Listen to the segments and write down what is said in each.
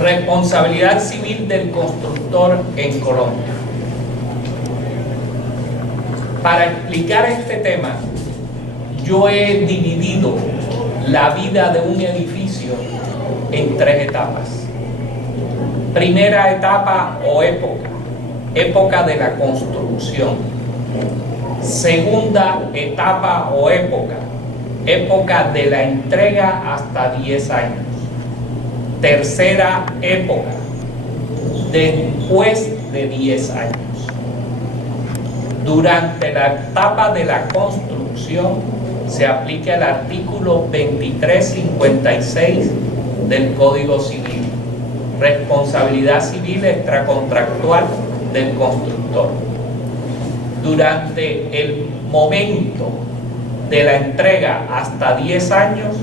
Responsabilidad civil del constructor en Colombia. Para explicar este tema, yo he dividido la vida de un edificio en tres etapas. Primera etapa o época de la construcción. Segunda etapa o época de la entrega hasta 10 años. Tercera época, después de 10 años. Durante la etapa de la construcción se aplica el artículo 2356 del Código Civil, responsabilidad civil extracontractual del constructor. Durante el momento de la entrega hasta 10 años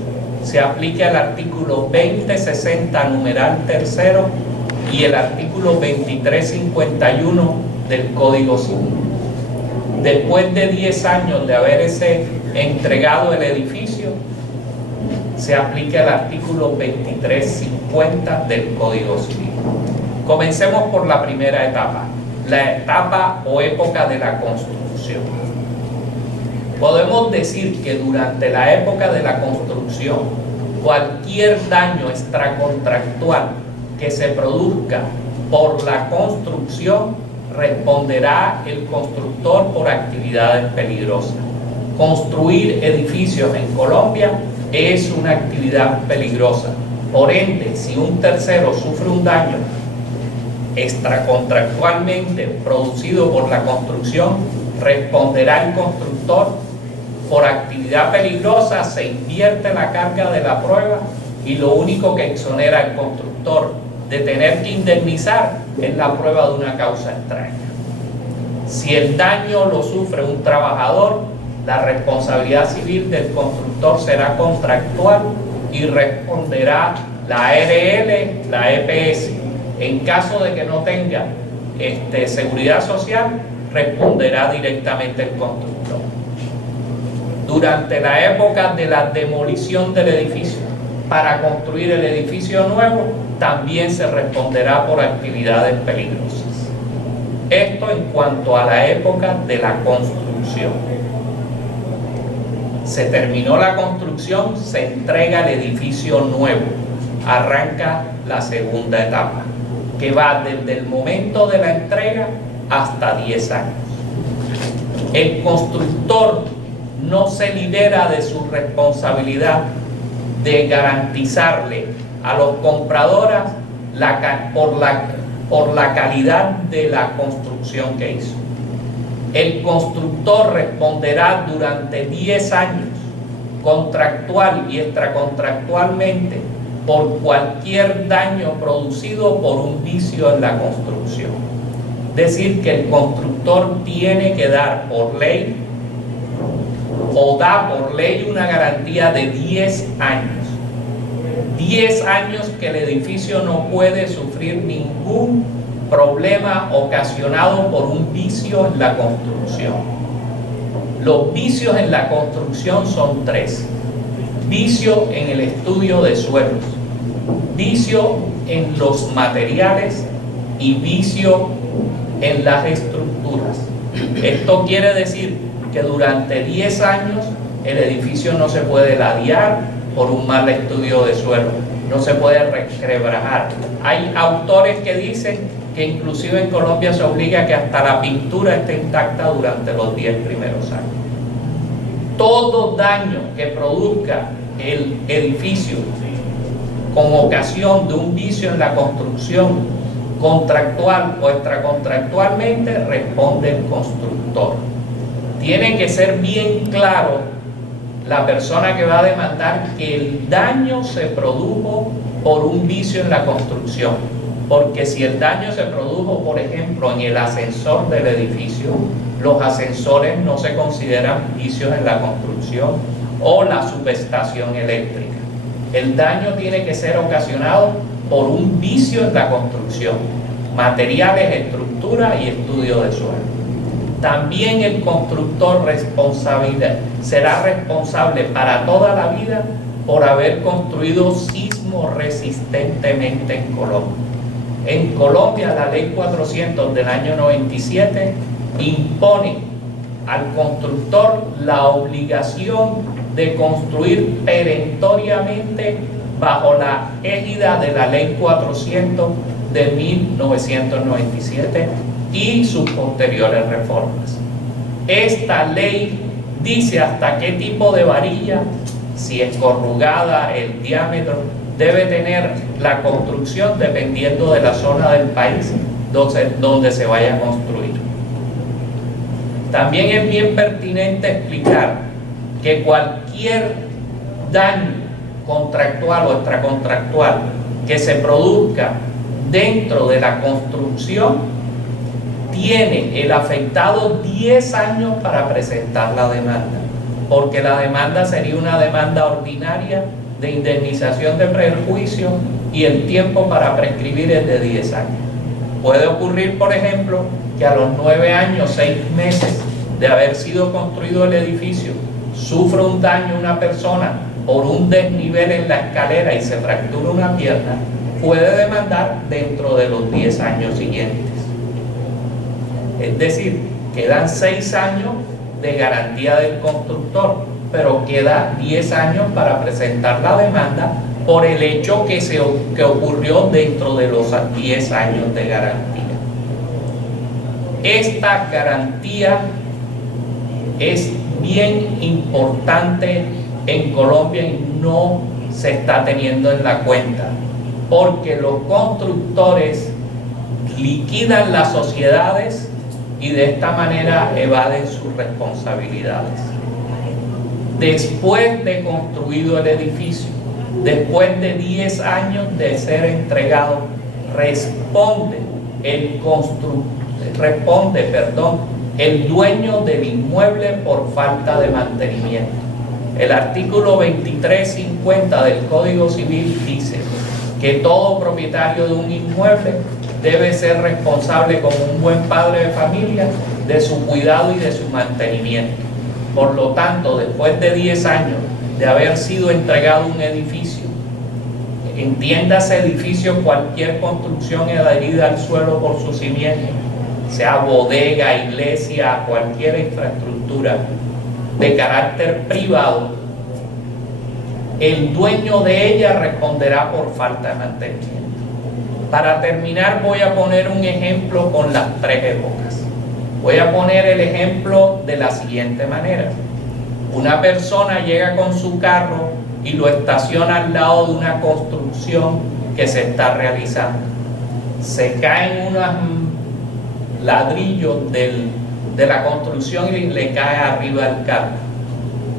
se aplica el artículo 2060 numeral tercero y el artículo 2351 del Código Civil. Después de 10 años de haberse entregado el edificio, se aplica el artículo 2350 del Código Civil. Comencemos por la primera etapa, la etapa o época de la construcción. Podemos decir que durante la época de la construcción, cualquier daño extracontractual que se produzca por la construcción, responderá el constructor por actividades peligrosas. Construir edificios en Colombia es una actividad peligrosa. Por ende, si un tercero sufre un daño extracontractualmente producido por la construcción, responderá el constructor por actividad peligrosa, se invierte la carga de la prueba y lo único que exonera al constructor de tener que indemnizar es la prueba de una causa extraña. Si el daño lo sufre un trabajador, la responsabilidad civil del constructor será contractual y responderá la ARL, la EPS. En caso de que no tenga seguridad social, responderá directamente el constructor. Durante la época de la demolición del edificio, para construir el edificio nuevo, también se responderá por actividades peligrosas. Esto en cuanto a la época de la construcción. Se terminó la construcción, se entrega el edificio nuevo. Arranca la segunda etapa, que va desde el momento de la entrega hasta 10 años. El constructor no se libera de su responsabilidad de garantizarle a los compradores por la calidad de la construcción que hizo. El constructor responderá durante 10 años, contractual y extracontractualmente, por cualquier daño producido por un vicio en la construcción. Es decir, que el constructor tiene que dar por ley o da por ley una garantía de 10 años. 10 años que el edificio no puede sufrir ningún problema ocasionado por un vicio en la construcción. Los vicios en la construcción son 3. Vicio en el estudio de suelos, vicio en los materiales y vicio en las estructuras. Esto quiere decir que durante 10 años el edificio no se puede ladear por un mal estudio de suelo, no se puede requebrajar. Hay autores que dicen que inclusive en Colombia se obliga a que hasta la pintura esté intacta durante los 10 primeros años. Todo daño que produzca el edificio con ocasión de un vicio en la construcción, contractual o extracontractualmente, responde el constructor. Tiene que ser bien claro la persona que va a demandar que el daño se produjo por un vicio en la construcción, porque si el daño se produjo, por ejemplo, en el ascensor del edificio, los ascensores no se consideran vicios en la construcción, o la subestación eléctrica. El daño tiene que ser ocasionado por un vicio en la construcción, materiales, estructura y estudio de suelo. También el constructor será responsable para toda la vida por haber construido sismo resistentemente en Colombia. En Colombia, la Ley 400 del año 97 impone al constructor la obligación de construir perentoriamente bajo la égida de la Ley 400 de 1997 y sus posteriores reformas. Esta ley dice hasta qué tipo de varilla, si es corrugada, el diámetro, debe tener la construcción dependiendo de la zona del país donde se vaya a construir. También es bien pertinente explicar que cualquier daño contractual o extracontractual que se produzca dentro de la construcción tiene el afectado 10 años para presentar la demanda, porque la demanda sería una demanda ordinaria de indemnización de perjuicio y el tiempo para prescribir es de 10 años. Puede ocurrir, por ejemplo, que a los 9 años, 6 meses de haber sido construido el edificio, sufre un daño una persona por un desnivel en la escalera y se fractura una pierna, puede demandar dentro de los 10 años siguientes. Es decir, quedan 6 años de garantía del constructor, pero queda 10 años para presentar la demanda por el hecho que ocurrió dentro de los 10 años de garantía. Esta garantía es bien importante en Colombia y no se está teniendo en la cuenta, porque los constructores liquidan las sociedades y de esta manera evaden sus responsabilidades. Después de construido el edificio, después de 10 años de ser entregado, responde el dueño del inmueble por falta de mantenimiento. El artículo 2350 del Código Civil dice que todo propietario de un inmueble debe ser responsable como un buen padre de familia de su cuidado y de su mantenimiento. Por lo tanto, después de 10 años de haber sido entregado un edificio, entiéndase edificio cualquier construcción adherida al suelo por su cimiento, sea bodega, iglesia, cualquier infraestructura de carácter privado, el dueño de ella responderá por falta de mantenimiento. Para terminar, voy a poner un ejemplo con las 3 épocas. Voy a poner el ejemplo de la siguiente manera. Una persona llega con su carro y lo estaciona al lado de una construcción que se está realizando. Se caen unos ladrillos de la construcción y le cae arriba el carro.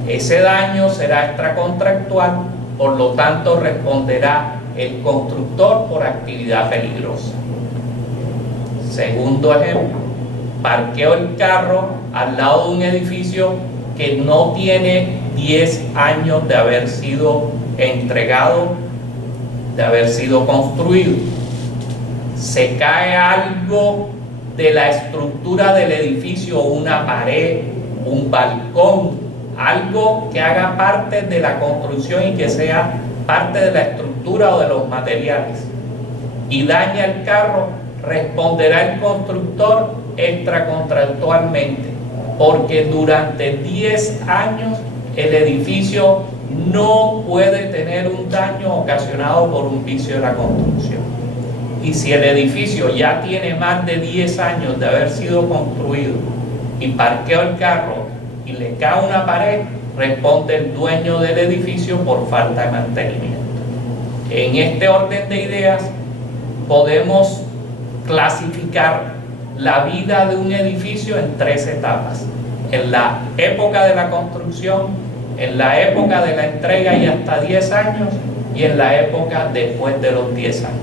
Ese daño será extracontractual, por lo tanto responderá el constructor por actividad peligrosa. Segundo ejemplo, parqueo el carro al lado de un edificio que no tiene 10 años de haber sido entregado, de haber sido construido. Se cae algo de la estructura del edificio, una pared, un balcón, algo que haga parte de la construcción y que sea parte de la estructura o de los materiales, y daña el carro, responderá el constructor extracontractualmente, porque durante 10 años el edificio no puede tener un daño ocasionado por un vicio de la construcción. Y si el edificio ya tiene más de 10 años de haber sido construido y parqueo el carro y le cae una pared, responde el dueño del edificio por falta de mantenimiento. En este orden de ideas podemos clasificar la vida de un edificio en 3 etapas: en la época de la construcción, en la época de la entrega y hasta 10 años, y en la época después de los 10 años.